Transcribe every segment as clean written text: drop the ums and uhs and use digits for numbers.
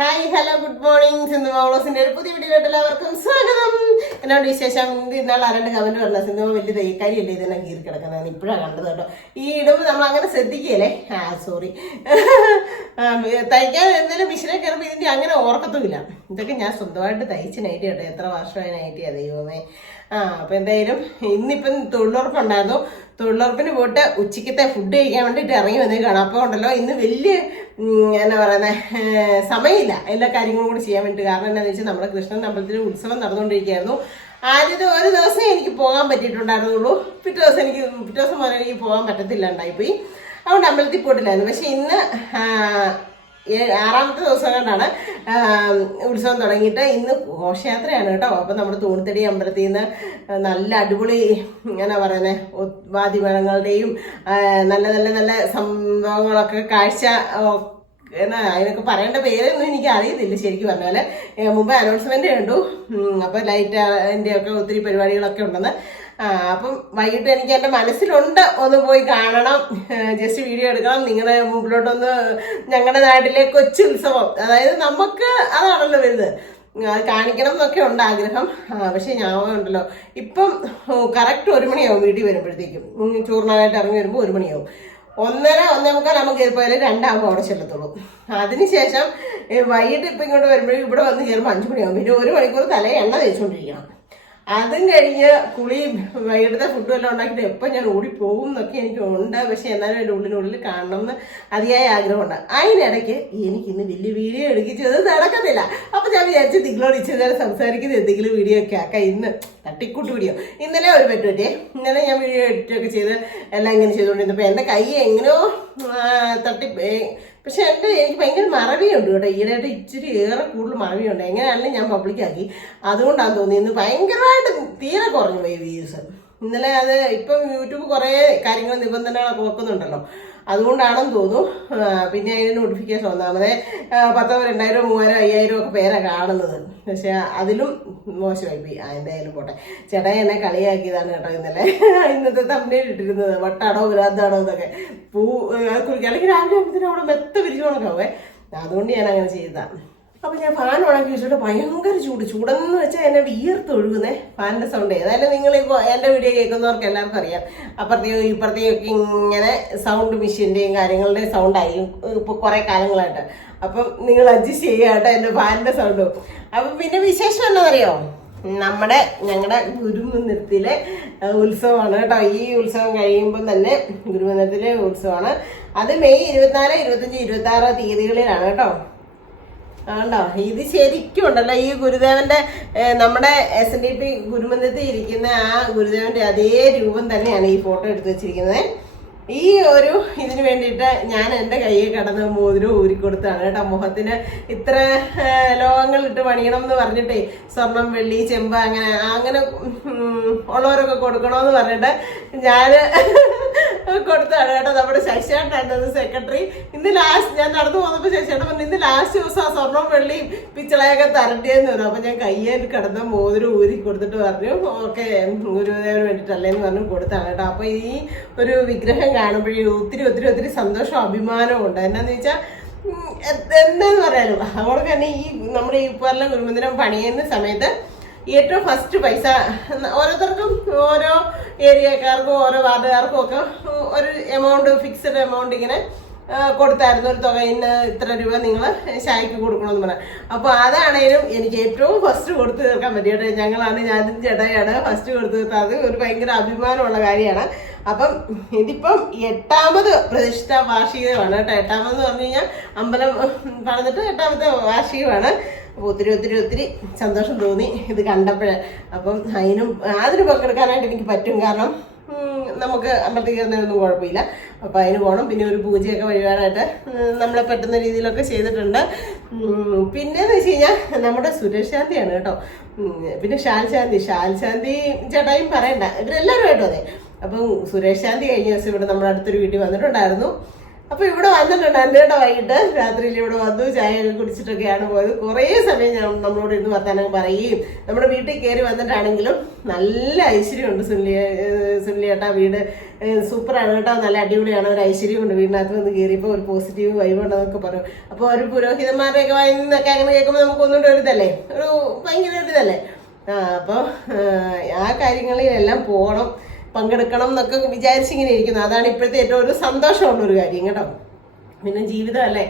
Hi hello good morning. Sindhu മോളോസിന്റെ ഒരു പുതിയ വീഡിയോയിലോട്ട് എല്ലാവർക്കും സ്വാഗതം. എന്നോട് വിശേഷം. ഇന്നാൾ ആരാണ്ട് കമന്റ് പറഞ്ഞ സിന്ധു വലിയ തയ്ക്കാരിയല്ലേ ഇതെല്ലാം കീറി കിടക്കുന്നതെന്ന് ഇപ്പോഴാണ് കണ്ടത് കേട്ടോ. ഈ ഇടുമ്പോൾ നമ്മൾ അങ്ങനെ ശ്രദ്ധിക്കുകയല്ലേ. സോറി. തയ്ക്കാൻ എന്തെങ്കിലും മിഷനെ കയറുമ്പോൾ ഇതിന്റെ അങ്ങനെ ഓർക്കത്തുമില്ല. ഇതൊക്കെ ഞാൻ സ്വന്തമായിട്ട് തയ്ച്ച് നൈറ്റി കേട്ടോ. എത്ര വർഷമായി നൈറ്റിയാ ദൈവമേ. അപ്പൊ എന്തായാലും ഇന്നിപ്പം തൊഴിലുറപ്പുണ്ടായിരുന്നു. തൊഴിലുറപ്പിന് പോയിട്ട് ഉച്ചക്കത്തെ ഫുഡ് കഴിക്കാൻ വേണ്ടിയിട്ട് ഇറങ്ങി വന്നേക്കാണ്. അപ്പോൾ ഉണ്ടല്ലോ ഇന്ന് വലിയ എന്നാ പറയുന്നത് സമയമില്ല എല്ലാ കാര്യങ്ങളും കൂടി ചെയ്യാൻ വേണ്ടി. കാരണം എന്താണെന്ന് വെച്ചാൽ നമ്മുടെ കൃഷ്ണൻ അമ്പലത്തിൽ ഉത്സവം നടന്നുകൊണ്ടിരിക്കുകയായിരുന്നു. ആദ്യത്തെ ഒരു ദിവസം എനിക്ക് പോകാൻ പറ്റിയിട്ടുണ്ടായിരുന്നുള്ളൂ. പിറ്റേ ദിവസം മുതൽ എനിക്ക് പോകാൻ പറ്റത്തില്ല ഉണ്ടായിപ്പോയി. അതുകൊണ്ട് അമ്പലത്തിൽ പോയിട്ടില്ലായിരുന്നു. പക്ഷെ ഇന്ന് 6ാമത്തെ ദിവസം കൊണ്ടാണ് ഉത്സവം തുടങ്ങിയിട്ട്. ഇന്ന് ഘോഷയാത്രയാണ് കേട്ടോ. അപ്പം നമ്മുടെ തൂണിത്തടി അമ്പലത്തിൽ നിന്ന് നല്ല അടിപൊളി എന്നാ പറയുന്നത് വാദ്യമേളങ്ങളുടെയും നല്ല നല്ല നല്ല സംഭവങ്ങളൊക്കെ കാഴ്ച എന്നാ അതിനൊക്കെ പറയേണ്ട പേരൊന്നും എനിക്ക് അറിയത്തില്ല ശരിക്കും പറഞ്ഞാൽ. മുമ്പ് അനൗൺസ്മെന്റ് കണ്ടു. അപ്പം ലൈറ്റിൻ്റെ ഒക്കെ ഒത്തിരി പരിപാടികളൊക്കെ ഉണ്ടെന്ന്. അപ്പം വൈകിട്ട് എനിക്ക് എൻ്റെ മനസ്സിലുണ്ട് ഒന്ന് പോയി കാണണം, ജസ്റ്റ് വീഡിയോ എടുക്കണം. നിങ്ങളുടെ മുമ്പിലോട്ടൊന്ന് ഞങ്ങളുടെ നാട്ടിലെ കൊച്ചു ഉത്സവം, അതായത് നമുക്ക് അതാണല്ലോ വരുന്നത്, അത് കാണിക്കണം എന്നൊക്കെ ഉണ്ട് ആഗ്രഹം. പക്ഷെ ഞാൻ ഉണ്ടല്ലോ ഇപ്പം കറക്റ്റ് 1 മണിയാവും വീട്ടിൽ വരുമ്പോഴത്തേക്കും. ചൂർണ്ണമായിട്ട് ഇറങ്ങി വരുമ്പോൾ 1 മണിയാവും. 1:30-1:45 നമുക്ക് കയറിപ്പോയാലും 2 അവിടെ ചെല്ലത്തുള്ളൂ. അതിനുശേഷം വൈകിട്ട് ഇപ്പം ഇങ്ങോട്ട് വരുമ്പോഴേക്കും ഇവിടെ വന്ന് കയറുമ്പോൾ 5 മണിയാവും. പിന്നെ 1 മണിക്കൂർ തലേ എണ്ണ തേച്ചുകൊണ്ടിരിക്കണം. അതും കഴിഞ്ഞ് കുളി വൈകിട്ടത്തെ ഫുഡും എല്ലാം ഉണ്ടാക്കിയിട്ട് എപ്പോൾ ഞാൻ ഓടിപ്പോകും എന്നൊക്കെ എനിക്ക് ഉണ്ട്. പക്ഷെ എന്നാലും എൻ്റെ ഉള്ളിനുള്ളിൽ കാണണം എന്ന് അതിയായ ആഗ്രഹമുണ്ട്. അതിനിടയ്ക്ക് എനിക്കിന്ന് വലിയ വീഡിയോ എടുക്കിച്ചത് നടക്കത്തില്ല. അപ്പം ഞാൻ വിചാരിച്ചു നിങ്ങളോട് ഇച്ചിരി നേരം സംസാരിക്കുന്നത് എന്തെങ്കിലും വീഡിയോ ഒക്കെ ആക്കാം. ഇന്ന് തട്ടിക്കൂട്ട് വീഡിയോ. ഇന്നലെ ഒരു പറ്റുപറ്റേ. ഇന്നലെ ഞാൻ വീഡിയോ എഡിറ്റൊക്കെ ചെയ്ത് എല്ലാം ഇങ്ങനെ ചെയ്തുകൊണ്ടിരുന്നപ്പോൾ എൻ്റെ കൈ എങ്ങനെയോ പക്ഷെ എനിക്ക് ഭയങ്കര മറവിയുണ്ട് കേട്ടോ. ഈയിടെയായിട്ട് ഇച്ചിരി ഏറെ കൂടുതൽ മറവിയുണ്ട്. എങ്ങനെയാണെങ്കിലും ഞാൻ പബ്ലിക്കാക്കി. അതുകൊണ്ടാണ് തോന്നി ഇന്ന് ഭയങ്കരമായിട്ട് തീരെ കുറഞ്ഞു പോയി വ്യൂസ്. ഇന്നലെ അത് ഇപ്പം യൂട്യൂബ് കുറേ കാര്യങ്ങൾ നിബന്ധനകളൊക്കെ വെക്കുന്നുണ്ടല്ലോ, അതുകൊണ്ടാണെന്ന് തോന്നുന്നു. പിന്നെ അതിന് നോട്ടിഫിക്കേഷൻ ഒന്നാമതേ 10, 2000, 3000, 5000 ഒക്കെ പേരാണ് കാണുന്നത്. പക്ഷെ അതിലും മോശമായി പോയി. എന്തായാലും പോട്ടെ. ചേട്ടാ എന്നെ കളിയാക്കിയതാണ് കേട്ടോ ഇന്നത്തെ തമ്മിൽ ഇട്ടിരുന്നത്. വട്ടാടോ ഭ്രാന്താണോ എന്നൊക്കെ. കുളിക്കാണെങ്കിൽ രാവിലെ ആകുമ്പോഴത്തേനും അവിടെ മെത്ത വിരിച്ചു കണക്കാവേ. അതുകൊണ്ട് ഞാൻ അങ്ങനെ ചെയ്തതാണ്. അപ്പം ഞാൻ ഫാൻ ഉണക്കി വെച്ചിട്ട് ഭയങ്കര ചൂടെന്ന് വെച്ചാൽ എന്നെ വിയർത്തൊഴുകുന്നേ ഫാനിൻ്റെ സൗണ്ട്. ഏതായാലും നിങ്ങൾ എൻ്റെ വീഡിയോ കേൾക്കുന്നവർക്ക് എല്ലാവർക്കും അറിയാം. അപ്പുറത്തെയും ഇപ്പുറത്തെയും ഒക്കെ ഇങ്ങനെ സൗണ്ട് മെഷീൻ്റെയും കാര്യങ്ങളുടെയും സൗണ്ടായിരിക്കും ഇപ്പോൾ കുറേ കാലങ്ങളായിട്ട്. അപ്പം നിങ്ങൾ അഡ്ജസ്റ്റ് ചെയ്യുക കേട്ടോ എൻ്റെ ഫാനിൻ്റെ സൗണ്ടും. അപ്പം പിന്നെ വിശേഷം എന്താണെന്നറിയോ, ഞങ്ങളുടെ ഗുരുമന്ദിരത്തിലെ ഉത്സവമാണ് കേട്ടോ. ഈ ഉത്സവം കഴിയുമ്പം തന്നെ ഗുരുമന്ദിരത്തിലെ ഉത്സവമാണ്. അത് മെയ് 24, 25, 26 തീയതികളിലാണ് കേട്ടോ. ആണ്ടോ ഇത് ശരിക്കും ഉണ്ടല്ലോ ഈ ഗുരുദേവന്റെ നമ്മുടെ SNDP ഗുരുമന്ദിരത്തിൽ ഇരിക്കുന്ന ആ ഗുരുദേവന്റെ അതേ രൂപം തന്നെയാണ് ഈ ഫോട്ടോ എടുത്ത് വെച്ചിരിക്കുന്നത്. ഈ ഒരു ഇതിന് വേണ്ടിയിട്ട് ഞാൻ എൻ്റെ കയ്യിൽ കിടന്ന് മോതിരം ഊരിക്കൊടുത്താണ് കേട്ടോ. മുഖത്തിന് ഇത്ര ലോഹങ്ങളിട്ട് പണിയണം എന്ന് പറഞ്ഞിട്ടേ സ്വർണം, വെള്ളി, ചെമ്പ് അങ്ങനെ ഉള്ളവരൊക്കെ കൊടുക്കണമെന്ന് പറഞ്ഞിട്ട് ഞാൻ കൊടുത്താണ് കേട്ടോ. നമ്മുടെ ശശിയേട്ടനായിരുന്നു സെക്രട്ടറി. ഇന്ന് ലാസ്റ്റ് ഞാൻ നടന്നു പോകുന്നപ്പോൾ ശശിയേട്ടൻ പറഞ്ഞു ഇന്ന് ലാസ്റ്റ് ദിവസം ആ സ്വർണം, വെള്ളിയും പിച്ചളയൊക്കെ തരണ്ടേന്ന് പറഞ്ഞു. അപ്പം ഞാൻ കയ്യിൽ കിടന്ന മോതിരം ഊരി കൊടുത്തിട്ട് പറഞ്ഞു ഓക്കെ ഗുരുദേവന് വേണ്ടിയിട്ടല്ലേന്ന് പറഞ്ഞു കൊടുത്താണ് കേട്ടോ. അപ്പോൾ ഈ ഒരു വിഗ്രഹം കാണുമ്പോഴേ ഒത്തിരി സന്തോഷവും അഭിമാനവും ഉണ്ട്. എന്നാന്ന് വെച്ചാൽ എന്താന്ന് പറയാനും അതുകൊണ്ട് തന്നെ ഈ നമ്മുടെ ഈ പറഞ്ഞ ഗുരുമന്ദിരം പണിയുന്ന സമയത്ത് ഏറ്റവും ഫസ്റ്റ് പൈസ ഓരോരുത്തർക്കും ഓരോ ഏരിയക്കാർക്കും ഓരോ വാർഡുകാർക്കും ഒക്കെ ഒരു എമൗണ്ട്, ഫിക്സഡ് എമൗണ്ട് ഇങ്ങനെ കൊടുത്തായിരുന്നു. ഒരു തുക ഇത്ര രൂപ നിങ്ങൾ ഷായ്ക്ക് കൊടുക്കണമെന്ന് പറഞ്ഞാൽ. അപ്പോൾ അതാണേലും എനിക്ക് ഏറ്റവും ഫസ്റ്റ് കൊടുത്തു തീർക്കാൻ പറ്റിയിട്ട് ഞാനും ചേട്ടായാണ് ഫസ്റ്റ് കൊടുത്തു തീർത്തത്. അത് ഒരു ഭയങ്കര അഭിമാനമുള്ള കാര്യമാണ്. അപ്പം ഇതിപ്പം 8ാമത് പ്രതിഷ്ഠാ വാർഷികമാണ് കേട്ടോ. 8ാമതെന്ന് പറഞ്ഞു കഴിഞ്ഞാൽ അമ്പലം പണിതിട്ട് 8ാമത്തെ വാർഷികമാണ്. അപ്പോൾ ഒത്തിരി സന്തോഷം തോന്നി ഇത് കണ്ടപ്പോൾ. അപ്പം അതിന് പങ്കെടുക്കാനായിട്ട് എനിക്ക് പറ്റും. കാരണം നമുക്ക് അമ്പലത്തിൽ കയറുന്നതിനൊന്നും കുഴപ്പമില്ല. അപ്പോൾ അതിന് പോകണം. പിന്നെ ഒരു പൂജയൊക്കെ വഴിപാടായിട്ട് നമ്മളെ പറ്റുന്ന രീതിയിലൊക്കെ ചെയ്തിട്ടുണ്ട്. പിന്നെയെന്ന് വെച്ച് കഴിഞ്ഞാൽ നമ്മുടെ സുരേഷ് ശാന്തിയാണ് കേട്ടോ. പിന്നെ ഷാൽശാന്തി ചേട്ടായും പറയണ്ട, ഇവരെല്ലാവരും ആയിട്ടും അതെ. അപ്പം സുരേഷ് ശാന്തി കഴിഞ്ഞ ദിവസം ഇവിടെ നമ്മുടെ അടുത്തൊരു വീട്ടിൽ വന്നിട്ടുണ്ടായിരുന്നു. അപ്പൊ ഇവിടെ വന്നിട്ടുണ്ട് എൻ്റെ വൈകിട്ട് രാത്രിയിൽ ഇവിടെ വന്നു ചായ ഒക്കെ കുടിച്ചിട്ടൊക്കെയാണ് പോയത്. കുറേ സമയം നമ്മളോട് ഇരുന്ന് വർത്താനം പറയുകയും നമ്മുടെ വീട്ടിൽ കയറി വന്നിട്ടാണെങ്കിലും നല്ല ഐശ്വര്യമുണ്ട്. സുനിലേട്ടാ വീട് സൂപ്പറാണ് കേട്ടോ, നല്ല അടിപൊളിയാണ്, ഒരു ഐശ്വര്യമുണ്ട് വീടിനകത്ത് വന്ന് കയറിയപ്പോൾ ഒരു പോസിറ്റീവ് വൈബുണ്ടെന്നൊക്കെ പറയും. അപ്പോൾ ഒരു പുരോഹിതന്മാരുടെയൊക്കെ വായിന്നൊക്കെ അങ്ങനെ കേൾക്കുമ്പോൾ നമുക്ക് ഒന്നുകൂടെ ഒരു ഇതല്ലേ, ഒരു ഭയങ്കര ഒരു ഇതല്ലേ. അപ്പോൾ ആ കാര്യങ്ങളിലെല്ലാം പോകണം, പങ്കെടുക്കണം എന്നൊക്കെ വിചാരിച്ചിങ്ങനെ ഇരിക്കുന്നു. അതാണ് ഇപ്പോഴത്തെ ഏറ്റവും ഒരു സന്തോഷമുള്ളൊരു കാര്യം കേട്ടോ. പിന്നെ ജീവിതമല്ലേ,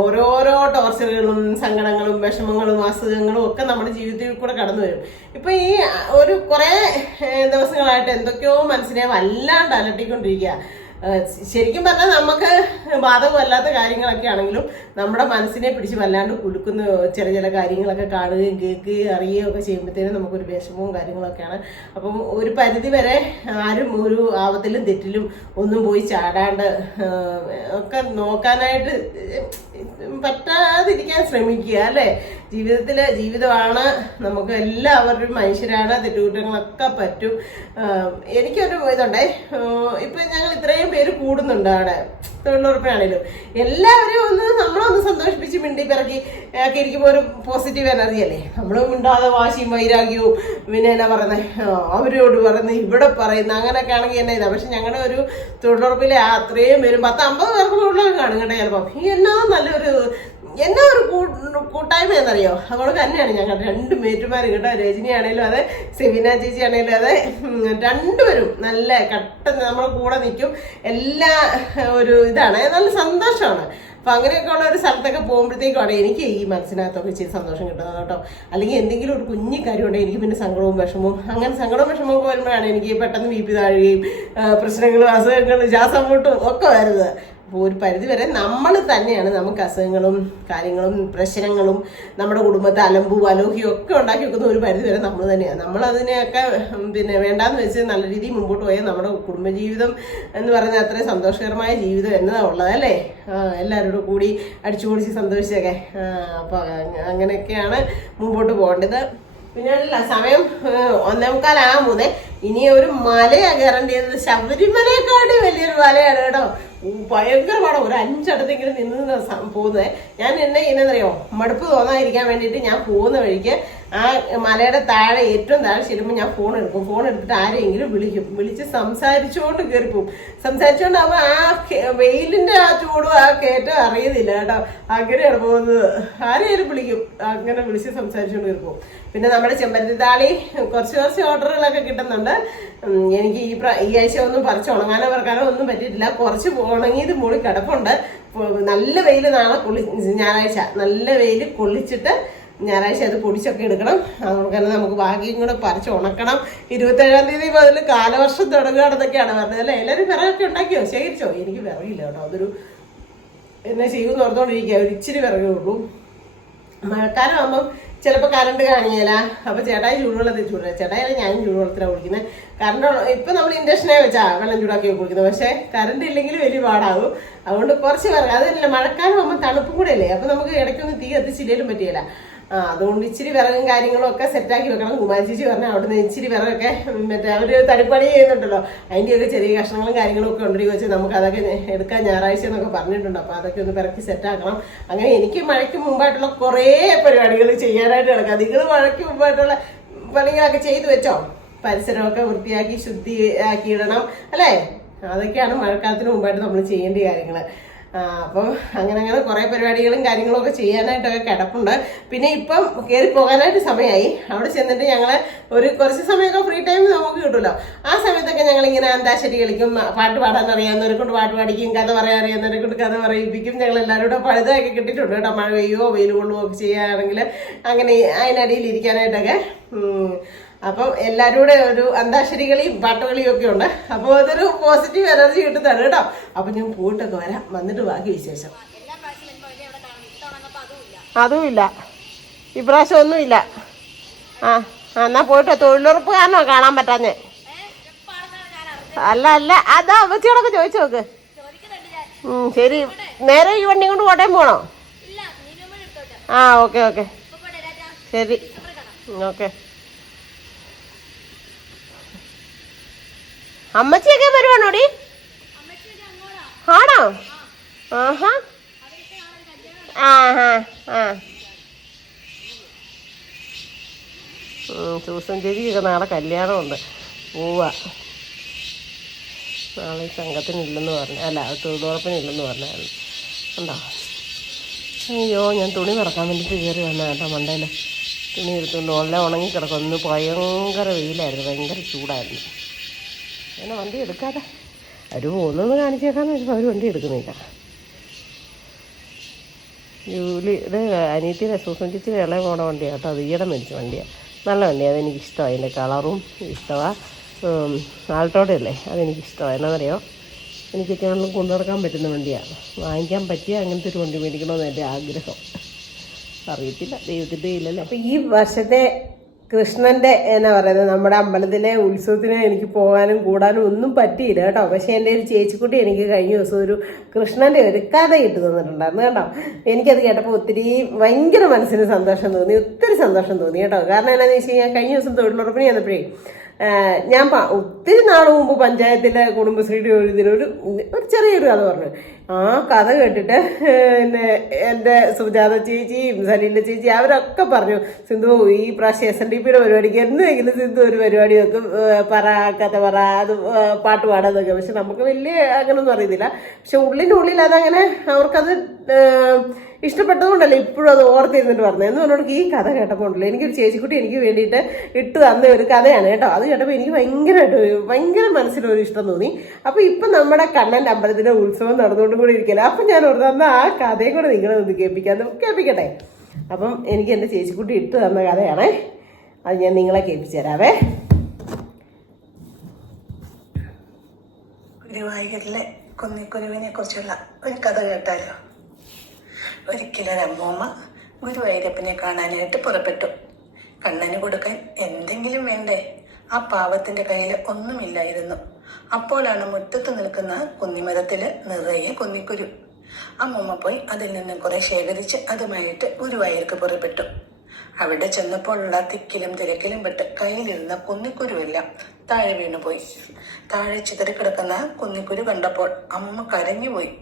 ഓരോരോ ടോർച്ചറുകളും സങ്കടങ്ങളും വിഷമങ്ങളും അസുഖങ്ങളും ഒക്കെ നമ്മുടെ ജീവിതത്തിൽ കൂടെ കടന്നു വരും. ഇപ്പൊ ഈ ഒരു കുറേ ദിവസങ്ങളായിട്ട് എന്തൊക്കെയോ മനസ്സിനെ വല്ലാണ്ട് അലട്ടിക്കൊണ്ടിരിക്കുക. ശരിക്കും പറഞ്ഞാൽ നമുക്ക് ബാധകമല്ലാത്ത കാര്യങ്ങളൊക്കെ ആണെങ്കിലും നമ്മുടെ മനസ്സിനെ പിടിച്ച് വല്ലാണ്ട് കുലുക്കുന്ന ചില കാര്യങ്ങളൊക്കെ കാണുകയും കേൾക്കുകയും അറിയുകയും ഒക്കെ ചെയ്യുമ്പോഴത്തേനും നമുക്കൊരു വിഷമവും കാര്യങ്ങളൊക്കെയാണ്. അപ്പം ഒരു പരിധി വരെ ആരും ഒരു ആപത്തിലും തെറ്റിലും ഒന്നും പോയി ചാടാണ്ട് ഒക്കെ നോക്കാനായിട്ട് പറ്റാതിരിക്കാൻ ശ്രമിക്കുക അല്ലേ. ജീവിതമാണ്, നമുക്ക് എല്ലാവരും മനുഷ്യരാണ്, തെറ്റുകുറ്റങ്ങളൊക്കെ പറ്റും. എനിക്കൊരു ഇതുണ്ടേ, ഇപ്പൊ ഞങ്ങൾ ഇത്രയും പേര് കൂടുന്നുണ്ട് അവിടെ തൊഴിലുറപ്പിനാണേലും എല്ലാവരും നമ്മളൊന്ന് സന്തോഷിപ്പിച്ച് മിണ്ടി പിറക്കി ഒക്കെ ഇരിക്കുമ്പോൾ ഒരു പോസിറ്റീവ് എനർജി അല്ലേ. നമ്മൾ മിണ്ടാതെ വാശിയും വൈരാഗ്യവും പിന്നെ എന്നാ പറയുന്നത്, അവരോട് പറയുന്നത് ഇവിടെ പറയുന്നത് അങ്ങനെയൊക്കെ ആണെങ്കിൽ എന്നാ ഇതാ. പക്ഷെ ഞങ്ങളുടെ ഒരു തൊഴിലുറപ്പിലെ അത്രയും പേരും 10-50 പേർക്ക് കൂടുതലൊക്കെ കാണും കേട്ടോ ചിലപ്പം. എന്നാ നല്ലൊരു കൂട്ടായ്മ എന്നറിയോ, അവൾ തന്നെയാണ് ഞങ്ങൾ 2 മേറ്റുമാരും കേട്ടോ. രജനി ആണേലും അതെ, സെവിന ചേച്ചി ആണേലും അതെ, രണ്ടുപേരും നല്ല കട്ട നമ്മുടെ കൂടെ നിൽക്കും. എല്ലാ ഒരു ഇതാണ്, നല്ല സന്തോഷമാണ്. അപ്പൊ അങ്ങനെയൊക്കെ ഉള്ള ഒരു സ്ഥലത്തൊക്കെ പോകുമ്പോഴത്തേക്കാണ് എനിക്ക് ഈ മനസ്സിനകത്തൊക്കെ ഇച്ചിരി സന്തോഷം കിട്ടുന്നത് കേട്ടോ. അല്ലെങ്കിൽ എന്തെങ്കിലും ഒരു കുഞ്ഞു കാര്യം ഉണ്ടെങ്കിൽ എനിക്ക് പിന്നെ സങ്കടവും വിഷമവും, അങ്ങനെ സങ്കടവും വിഷമവും ഒക്കെ വരുമ്പോഴാണ് എനിക്ക് പെട്ടെന്ന് BP താഴുകയും പ്രശ്നങ്ങളും അസുഖങ്ങളും ശ്വാസം മുട്ടും ഒക്കെ വരുന്നത്. അപ്പോൾ ഒരു പരിധി വരെ നമ്മൾ തന്നെയാണ് നമുക്ക് അസുഖങ്ങളും കാര്യങ്ങളും പ്രശ്നങ്ങളും നമ്മുടെ കുടുംബത്തെ അലമ്പും അലോഹ്യവും ഒക്കെ ഉണ്ടാക്കി വെക്കുന്ന ഒരു പരിധി വരെ നമ്മൾ തന്നെയാണ്. നമ്മളതിനെയൊക്കെ പിന്നെ വേണ്ടാന്ന് വെച്ച് നല്ല രീതിയിൽ മുമ്പോട്ട് പോയാൽ നമ്മുടെ കുടുംബജീവിതം എന്ന് പറയുന്നത് അത്രയും സന്തോഷകരമായ ജീവിതം എന്നതാണ് ഉള്ളത് അല്ലേ. എല്ലാവരോടും കൂടി അടിച്ചുപൊളിച്ച് സന്തോഷിച്ചൊക്കെ. അപ്പോൾ അങ്ങനെയൊക്കെയാണ് മുമ്പോട്ട് പോകേണ്ടത്. പിന്നെ സമയം 1:15 ഇനി ഒരു മലയാണ് കയറേണ്ടത്. ശബരിമലയെക്കാട്ടി വലിയൊരു മലയാണ് കേട്ടോ. ഭയങ്കര പാടാണ്. ഒരു 5 അടുത്തെങ്കിലും നിന്ന് പോകുന്നത്. ഞാൻ എന്നറിയോ, മടുപ്പ് തോന്നാതിരിക്കാൻ വേണ്ടിയിട്ട് ഞാൻ പോകുന്ന വഴിക്ക് ആ മലയുടെ താഴെ ഏറ്റവും താഴെ ചെല്ലുമ്പോൾ ഞാൻ ഫോൺ എടുക്കും. ഫോൺ എടുത്തിട്ട് ആരെങ്കിലും വിളിച്ച് സംസാരിച്ചുകൊണ്ട് കയറിപ്പോവും. സംസാരിച്ചുകൊണ്ട് അവൻ ആ വെയിലിന്റെ ആ ചൂടും ആ കയറ്റം അറിയുന്നില്ല കേട്ടോ. അങ്ങനെയാണ് പോകുന്നത്. ആരെയും വിളിക്കും, അങ്ങനെ വിളിച്ച് സംസാരിച്ചുകൊണ്ട് കയറിപ്പോവും. പിന്നെ നമ്മുടെ ചെമ്പരത്തി താളി കുറച്ച് ഓർഡറുകളൊക്കെ കിട്ടുന്നുണ്ട്. എനിക്ക് ഈ ആഴ്ച ഒന്നും പറിച്ച് ഉണങ്ങാനോ പറക്കാനോ ഒന്നും പറ്റിയിട്ടില്ല. കുറച്ച് ഉണങ്ങിയത് മുകളിൽ കിടപ്പുണ്ട്. നല്ല വെയിൽ നാളെ ഞായറാഴ്ച നല്ല വെയിൽ കൊള്ളിച്ചിട്ട് ഞായറാഴ്ച അത് പൊടിച്ചൊക്കെ എടുക്കണം. അതുകൊണ്ട് നമുക്ക് ബാക്കിയും കൂടെ പറിച്ച് ഉണക്കണം. 27-ാം തീയതി മുതൽ കാലവർഷം തുടങ്ങുകയാണെന്നൊക്കെയാണ് പറഞ്ഞത് അല്ലേ. എല്ലാവരും വിറകൊക്കെ ഉണ്ടാക്കിയോ, ശേഖരിച്ചോ? എനിക്ക് വിറകില്ല കേട്ടോ. അതൊരു എന്നെ ചെയ്യുമെന്ന് ഓർത്തോണ്ടിരിക്കുക. ഒരു ഇച്ചിരി വിറകേ ഉള്ളൂ. മഴക്കാലം ആകുമ്പം ചിലപ്പോൾ കറണ്ട് കാണിയല്ല. അപ്പോൾ ചേട്ടായി ചൂടുവെള്ളത്തിൽ ചേട്ടായി ഞാനും ചൂടുവെള്ളത്തിലാണ് കുളിക്കുന്നത്. കറണ്ട് ഇപ്പം നമ്മൾ ഇൻഡക്ഷനെ വെച്ചാ വെള്ളം ചൂടാക്കി കുളിക്കുന്നത്. പക്ഷേ കറണ്ട് ഇല്ലെങ്കിൽ വലിയ പാടാകും. അതുകൊണ്ട് കുറച്ച് വിറക്, അതല്ല മഴക്കാലം ആകുമ്പോൾ തണുപ്പും കൂടെ അല്ലേ. അപ്പം നമുക്ക് ഇടയ്ക്കൊന്നും തീ കത്തിച്ചില്ലേലും പറ്റിയല്ല. അതുകൊണ്ട് ഇച്ചിരി വിറകും കാര്യങ്ങളും ഒക്കെ സെറ്റാക്കി വെക്കണം. കുമാരി ചേച്ചി പറഞ്ഞാൽ അവിടുന്ന് ഇച്ചിരി വിറകൊക്കെ മറ്റേ അവർ തടിപ്പണി ചെയ്യുന്നുണ്ടല്ലോ, അതിൻ്റെയൊക്കെ ചെറിയ കഷ്ണങ്ങളും കാര്യങ്ങളും ഒക്കെ ഉണ്ടെങ്കിൽ വെച്ച് നമുക്ക് അതൊക്കെ എടുക്കാൻ ഞായറാഴ്ച എന്നൊക്കെ പറഞ്ഞിട്ടുണ്ട്. അപ്പോൾ അതൊക്കെ ഒന്ന് പിറക്കി സെറ്റാക്കണം. അങ്ങനെ എനിക്ക് മഴയ്ക്ക് മുമ്പായിട്ടുള്ള കുറേ പരിപാടികൾ ചെയ്യാനായിട്ട് കിടക്കാം. നിങ്ങൾ മഴയ്ക്ക് മുമ്പായിട്ടുള്ള പണികളൊക്കെ ചെയ്തു വെച്ചോ? പരിസരമൊക്കെ വൃത്തിയാക്കി ശുദ്ധിയാക്കി ഇടണം അല്ലേ. അതൊക്കെയാണ് മഴക്കാലത്തിന് മുമ്പായിട്ട് നമ്മൾ ചെയ്യേണ്ട കാര്യങ്ങൾ. അപ്പം അങ്ങനെ കുറേ പരിപാടികളും കാര്യങ്ങളും ഒക്കെ ചെയ്യാനായിട്ടൊക്കെ കിടപ്പുണ്ട്. പിന്നെ ഇപ്പം കയറി പോകാനായിട്ട് സമയമായി. അവിടെ ചെന്നിട്ട് ഞങ്ങൾ കുറച്ച് സമയമൊക്കെ ഫ്രീ ടൈം നമുക്ക് കിട്ടുമല്ലോ. ആ സമയത്തൊക്കെ ഞങ്ങളിങ്ങനെ അന്താക്ഷരി കളിക്കും. പാട്ട് പാടാൻ അറിയാവുന്നവരെ കൊണ്ട് പാട്ട് പാടിക്കും, കഥ പറയാൻ അറിയാവുന്നവരെ കൊണ്ട് കഥ പറയിപ്പിക്കും. ഞങ്ങൾ എല്ലാവരും കൂടെ പഴുതൊക്കെ കിട്ടിയിട്ടുണ്ട് കേട്ടോ. മഴ പെയ്യുമോ വെയിൽ കൊള്ളുമോ ഒക്കെ ചെയ്യുകയാണെങ്കിൽ അങ്ങനെ അതിനടിയിൽ ഇരിക്കാനായിട്ടൊക്കെ. അപ്പം എല്ലാവരും കൂടെ ഒരു അന്താക്ഷരികളിയും പാട്ടുകളിയും ഒക്കെ ഉണ്ട്. അപ്പോൾ അതൊരു പോസിറ്റീവ് എനർജി കിട്ടുന്നതാണ് കേട്ടോ. അപ്പം ഞാൻ പോയിട്ടൊക്കെ വരാം, വന്നിട്ട് ബാക്കി വിശേഷം. അതുമില്ല, ഇപ്രാവശ്യം ഒന്നുമില്ല. എന്നാ പോയിട്ട് തൊഴിലുറപ്പുകാരനോ കാണാൻ പറ്റാഞ്ഞേ? അല്ല അതാ അമ്മച്ചിയോടൊക്കെ ചോദിച്ചു നോക്ക്. ശരി, നേരെ ഈ വണ്ടി കൊണ്ട് കോട്ടയം പോകണോ? ഓക്കെ ശരി, ഓക്കെ. അമ്മച്ചിയൊക്കെ വരുവാണോടി? ആണോ? ആഹാ ആ ഹാ ആ സൂസൻ ചേച്ചിക്കൊക്കെ നാളെ കല്യാണമുണ്ട്. പോവാ നാളെ ഈ സംഘത്തിനില്ലെന്ന് പറഞ്ഞു, അല്ല തൊഴിലുറപ്പിനില്ലെന്ന് പറഞ്ഞായിരുന്നു. ഉണ്ടോ? അയ്യോ, ഞാൻ തുണി നടക്കാൻ വേണ്ടിയിട്ട് കയറി വന്ന കേട്ടോ. മണ്ടയിൽ തുണി എടുത്തുകൊണ്ട് ഉള്ള ഉണങ്ങി കിടക്കുന്നു. ഭയങ്കര വെയിലായിരുന്നു, ഭയങ്കര ചൂടായിരുന്നു. അങ്ങനെ വണ്ടി എടുക്കാതെ അവർ പോകുന്നതെന്ന് കാണിച്ചേക്കാന്ന് വെച്ചപ്പോൾ അവർ വണ്ടി എടുക്കുന്നില്ല. ജൂലിയുടെ അനിയത്തിയുടെ സൂസൻ ചേച്ചിയുടെ ഇളയ പോണ വണ്ടിയാണ് കേട്ടോ. അത് ഈയിടെ മേടിച്ച വണ്ടിയാണ്. നല്ല വണ്ടിയാണ്, അതെനിക്കിഷ്ടമാണ്. അതിൻ്റെ കളറും ഇഷ്ടമാണ്. ആൾട്ടോടെ അല്ലേ, അതെനിക്കിഷ്ടമാണ്. എന്നാണെന്നറിയോ, എനിക്ക് എക്കാണെങ്കിലും കൊണ്ടു നടക്കാൻ പറ്റുന്ന വണ്ടിയാണ്. വാങ്ങിക്കാൻ പറ്റിയ അങ്ങനത്തെ ഒരു വണ്ടി മേടിക്കണമെന്ന് എൻ്റെ ആഗ്രഹം. അറിയത്തില്ല, ദൈവത്തിൻ്റെ ഇല്ലല്ലോ. അപ്പോൾ ഈ വർഷത്തെ കൃഷ്ണൻ്റെ എന്നാ പറയുന്നത്, നമ്മുടെ അമ്പലത്തിലെ ഉത്സവത്തിന് എനിക്ക് പോകാനും കൂടാനും ഒന്നും പറ്റിയില്ല കേട്ടോ. പക്ഷേ എൻ്റെ ഒരു ചേച്ചിക്കുട്ടി എനിക്ക് കഴിഞ്ഞ ദിവസം ഒരു കൃഷ്ണൻ്റെ ഒരു കഥ ഇട്ട് തന്നിട്ടുണ്ടായിരുന്നു കേട്ടോ. എനിക്കത് കേട്ടപ്പോൾ ഒത്തിരി ഭയങ്കര മനസ്സിന് സന്തോഷം തോന്നി, ഒത്തിരി സന്തോഷം തോന്നി കേട്ടോ. കാരണം എന്താണെന്ന് വെച്ച് കഴിഞ്ഞാൽ കഴിഞ്ഞ ദിവസം തൊഴിലുറപ്പിന് ചെന്നപ്പോഴേ ഞാൻ ഒത്തിരി നാൾ മുമ്പ് പഞ്ചായത്തിലെ കുടുംബശ്രീയുടെ ഒരു ചെറിയൊരു കഥ പറഞ്ഞു. ആ കഥ കേട്ടിട്ട് പിന്നെ എൻ്റെ സുജാത ചേച്ചിയും സലീല ചേച്ചി അവരൊക്കെ പറഞ്ഞു, സിന്ധു ഈ പ്രാവശ്യം SNDP പരിപാടിക്ക് എന്തെങ്കിലും സിന്ധു ഒരു പരിപാടി വെക്കും, പറ കഥ പറ, അത് പാട്ട് പാടാന്നൊക്കെ. പക്ഷെ നമുക്ക് വലിയ അങ്ങനൊന്നും അറിയത്തില്ല. പക്ഷെ ഉള്ളിനുള്ളിൽ അതങ്ങനെ അവർക്കത് ഇഷ്ടപ്പെട്ടതുകൊണ്ടല്ലേ ഇപ്പോഴും അത് ഓർത്തിരുന്നിട്ട് പറഞ്ഞത്. എന്ന് പറഞ്ഞോണ്ട് ഈ കഥ കേട്ടപ്പോൾ ഉണ്ടല്ലോ, എനിക്കൊരു ചേച്ചിക്കുട്ടി എനിക്ക് വേണ്ടിയിട്ട് ഇട്ട് തന്ന ഒരു കഥയാണ് കേട്ടോ. അത് കേട്ടപ്പോൾ എനിക്ക് ഭയങ്കര മനസ്സിലൊരു ഇഷ്ടം തോന്നി. അപ്പോൾ ഇപ്പം നമ്മുടെ കണ്ണൻ്റെ അമ്പലത്തിൻ്റെ ഉത്സവം നടന്നുകൊണ്ടും കൂടി ഇരിക്കില്ല. അപ്പം ഞാൻ ഓർത്തന്ന ആ കഥയും കൂടെ നിങ്ങളെ ഒന്ന് കേൾപ്പിക്കട്ടെ. അപ്പം എനിക്ക് എൻ്റെ ചേച്ചിക്കുട്ടി ഇട്ട് തന്ന കഥയാണേ, അത് ഞാൻ നിങ്ങളെ കേൾപ്പിച്ചു തരാവേ. ഗുരുവായൂരിലെ കുന്നിക്കുരുവിനെ കുറിച്ചുള്ള ഒരു കഥ കേട്ടാലോ. ഒരിക്കലൊരമ്മൂമ്മ ഗുരുവായൂരപ്പനെ കാണാനായിട്ട് പുറപ്പെട്ടു. കണ്ണന് കൊടുക്കാൻ എന്തെങ്കിലും വേണ്ടേ? ആ പാവത്തിന്റെ കയ്യിൽ ഒന്നുമില്ലായിരുന്നു. അപ്പോഴാണ് മുറ്റത്ത് നിൽക്കുന്ന കുന്നിമരത്തില് നിറയെ കുന്നിക്കുരു. അമ്മൂമ്മ പോയി അതിൽ നിന്ന് കുറെ ശേഖരിച്ച് അതുമായിട്ട് ഗുരുവായൂർക്ക് പുറപ്പെട്ടു. അവിടെ ചെന്നപ്പോഴുള്ള തിക്കിലും തിരക്കിലും പെട്ട് കയ്യിലിരുന്ന കുന്നിക്കുരുവെല്ലാം താഴെ വീണുപോയി. താഴെ ചിതറിക്കിടക്കുന്ന കുന്നിക്കുരു കണ്ടപ്പോൾ അമ്മൂമ്മ കരഞ്ഞുപോയി.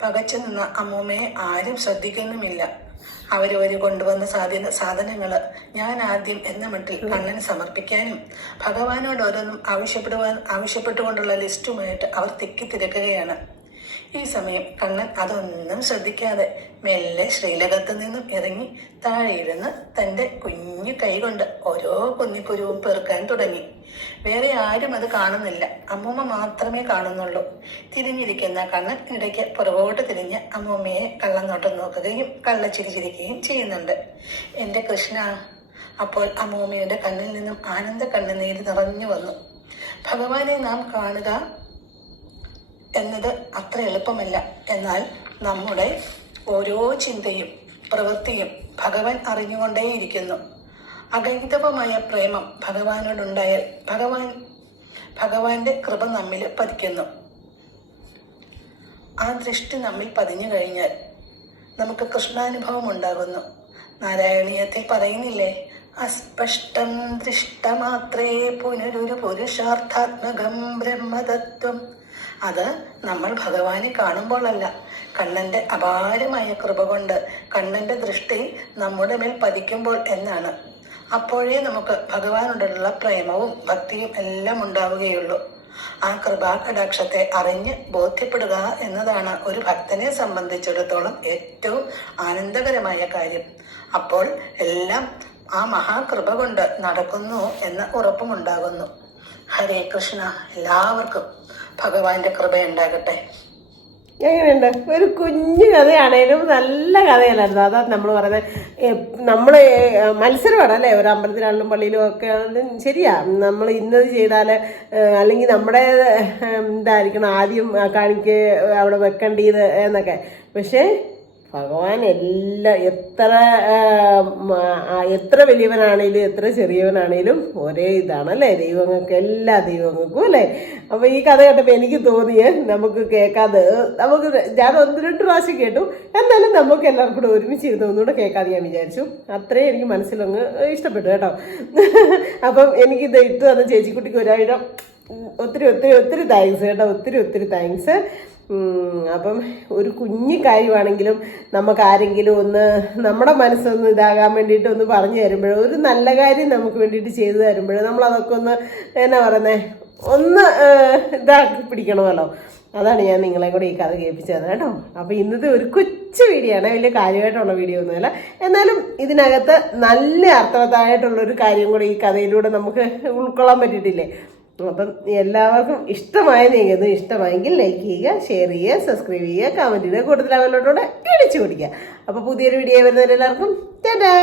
പകച്ചു നിന്ന അമ്മൂമ്മയെ ആരും ശ്രദ്ധിക്കുന്നുമില്ല. അവരവര് കൊണ്ടുവന്ന സാധനങ്ങള് ഞാൻ ആദ്യം എന്ന മട്ടിൽ കണ്ണന് സമർപ്പിക്കാനും ഭഗവാനോട് ഓരോന്നും ആവശ്യപ്പെട്ടുകൊണ്ടുള്ള ലിസ്റ്റുമായിട്ട് അവർ തിരക്കുകയാണ്. ഈ സമയം കണ്ണൻ അതൊന്നും ശ്രദ്ധിക്കാതെ മെല്ലെ ശ്രീലകത്ത് നിന്നും ഇറങ്ങി താഴെയിരുന്ന് തന്റെ കുഞ്ഞു കൈ കൊണ്ട് ഓരോ കുന്നിക്കുരുവും പെറുക്കാൻ തുടങ്ങി. വേറെ ആരും അത് കാണുന്നില്ല, അമ്മൂമ്മ മാത്രമേ കാണുന്നുള്ളൂ. തിരിഞ്ഞിരിക്കുന്ന കണ്ണൻ ഇടയ്ക്ക് പുറകോട്ട് തിരിഞ്ഞ് അമ്മൂമ്മയെ കള്ളനോട്ടം നോക്കുകയും കള്ളച്ചിരിച്ചിരിക്കുകയും ചെയ്യുന്നുണ്ട്. എന്റെ കൃഷ്ണ! അപ്പോൾ അമ്മൂമ്മയുടെ കണ്ണിൽ നിന്നും ആനന്ദ കണ്ണുനീര് നിറഞ്ഞു വന്നു. ഭഗവാനെ നാം കാണുക എന്നത് അത്ര എളുപ്പമല്ല. എന്നാൽ നമ്മുടെ ഓരോ ചിന്തയും പ്രവൃത്തിയും ഭഗവാൻ അറിഞ്ഞുകൊണ്ടേയിരിക്കുന്നു. അഗൈതവമായ പ്രേമം ഭഗവാനോടുണ്ടായാൽ ഭഗവാന്റെ കൃപ നമ്മിൽ പതിക്കുന്നു. ആ ദൃഷ്ടി നമ്മിൽ പതിഞ്ഞു കഴിഞ്ഞാൽ നമുക്ക് കൃഷ്ണാനുഭവം ഉണ്ടാകുന്നു. നാരായണീയത്തിൽ പറയുന്നില്ലേ, അസ്പഷ്ടം ദൃഷ്ടമാത്രേ പുനരൊരു പുരുഷാർത്ഥാത്മകം ബ്രഹ്മതത്വം. അത് നമ്മൾ ഭഗവാനെ കാണുമ്പോഴല്ല, കണ്ണന്റെ അപാരമായ കൃപ കൊണ്ട് കണ്ണന്റെ ദൃഷ്ടി നമ്മുടെ മേൽ പതിക്കുമ്പോൾ എന്നാണ്. അപ്പോഴേ നമുക്ക് ഭഗവാനോടുള്ള പ്രേമവും ഭക്തിയും എല്ലാം ഉണ്ടാവുകയുള്ളൂ. ആ കൃപാകടാക്ഷത്തെ അറിഞ്ഞ് ബോധ്യപ്പെടുക എന്നതാണ് ഒരു ഭക്തനെ സംബന്ധിച്ചിടത്തോളം ഏറ്റവും ആനന്ദകരമായ കാര്യം. അപ്പോൾ എല്ലാം ആ മഹാകൃപ കൊണ്ട് നടക്കുന്നു എന്ന ഉറപ്പുമുണ്ടാകുന്നു. ഹരേ കൃഷ്ണ. എല്ലാവർക്കും ഭഗവാന്റെ കൃപയുണ്ടാകട്ടെ. എങ്ങനെയുണ്ട്? ഒരു കുഞ്ഞു കഥയാണേലും നല്ല കഥയല്ലായിരുന്നു. അതാ നമ്മൾ പറയുന്നത്. നമ്മൾ മത്സരമാണ് അല്ലേ, ഒരു അമ്പലത്തിലാണെങ്കിലും പള്ളിയിലും ഒക്കെ ആണെങ്കിലും ശരിയാ. നമ്മൾ ഇന്നത് ചെയ്താൽ അല്ലെങ്കിൽ നമ്മുടെ ഇതായിരിക്കണം ആദ്യം കാണിക്ക് അവിടെ വെക്കേണ്ടത് എന്നൊക്കെ. പക്ഷേ ഭഗവാൻ എത്ര വലിയവനാണേലും എത്ര ചെറിയവനാണേലും ഒരേ ഇതാണല്ലേ ദൈവങ്ങൾക്ക്, എല്ലാ ദൈവങ്ങൾക്കും അല്ലേ. അപ്പോൾ ഈ കഥ കേട്ടപ്പോൾ എനിക്ക് തോന്നിയേ നമുക്ക് കേൾക്കാതെ ഞാൻ 1-2 പ്രാവശ്യം കേട്ടു. എന്നാലും നമുക്ക് എല്ലാവർക്കും കൂടെ ഒരുമിച്ച് ഇരുന്ന് ഒന്നുകൂടെ കേൾക്കാതെ ഞാൻ വിചാരിച്ചു. അത്രയും എനിക്ക് മനസ്സിലങ്ങ് ഇഷ്ടപ്പെട്ടു കേട്ടോ. അപ്പം എനിക്കിത് ഇട്ട് തന്ന ചേച്ചിക്കുട്ടിക്ക് ഒരായിരം ഒത്തിരി താങ്ക്സ് കേട്ടോ. ഒത്തിരി താങ്ക്സ്. അപ്പം ഒരു കുഞ്ഞു കാര്യമാണെങ്കിലും നമുക്ക് ആരെങ്കിലും ഒന്ന് നമ്മുടെ മനസ്സൊന്ന് ഇതാകാൻ വേണ്ടിയിട്ട് ഒന്ന് പറഞ്ഞു തരുമ്പോഴോ ഒരു നല്ല കാര്യം നമുക്ക് വേണ്ടിയിട്ട് ചെയ്തു തരുമ്പോഴോ നമ്മളതൊക്കെ ഒന്ന് എന്നാ പറയുന്നത് ഒന്ന് ഇതാക്കി പിടിക്കണമല്ലോ. അതാണ് ഞാൻ നിങ്ങളെ കൂടെ ഈ കഥ കേൾപ്പിച്ചത് കേട്ടോ. അപ്പോൾ ഇന്നത്തെ ഒരു കൊച്ചു വീഡിയോ ആണ്, വലിയ കാര്യമായിട്ടുള്ള വീഡിയോ ഒന്നുമല്ല. എന്നാലും ഇതിനകത്ത് നല്ല അർത്ഥവത്തായിട്ടുള്ളൊരു കാര്യം കൂടെ ഈ കഥയിലൂടെ നമുക്ക് ഉൾക്കൊള്ളാൻ പറ്റിയിട്ടില്ലേ. അപ്പം എല്ലാവർക്കും ഇഷ്ടമായെങ്കിൽ ലൈക്ക് ചെയ്യുക, ഷെയർ ചെയ്യുക, സബ്സ്ക്രൈബ് ചെയ്യുക, കമൻറ്റ് ചെയ്യുക, കൂടുതൽ അവലോട്ടോടെ ഇടിച്ചു പിടിക്കുക. അപ്പോൾ പുതിയൊരു വീഡിയോ വരുന്നവരെല്ലാവർക്കും ടാറ്റാ.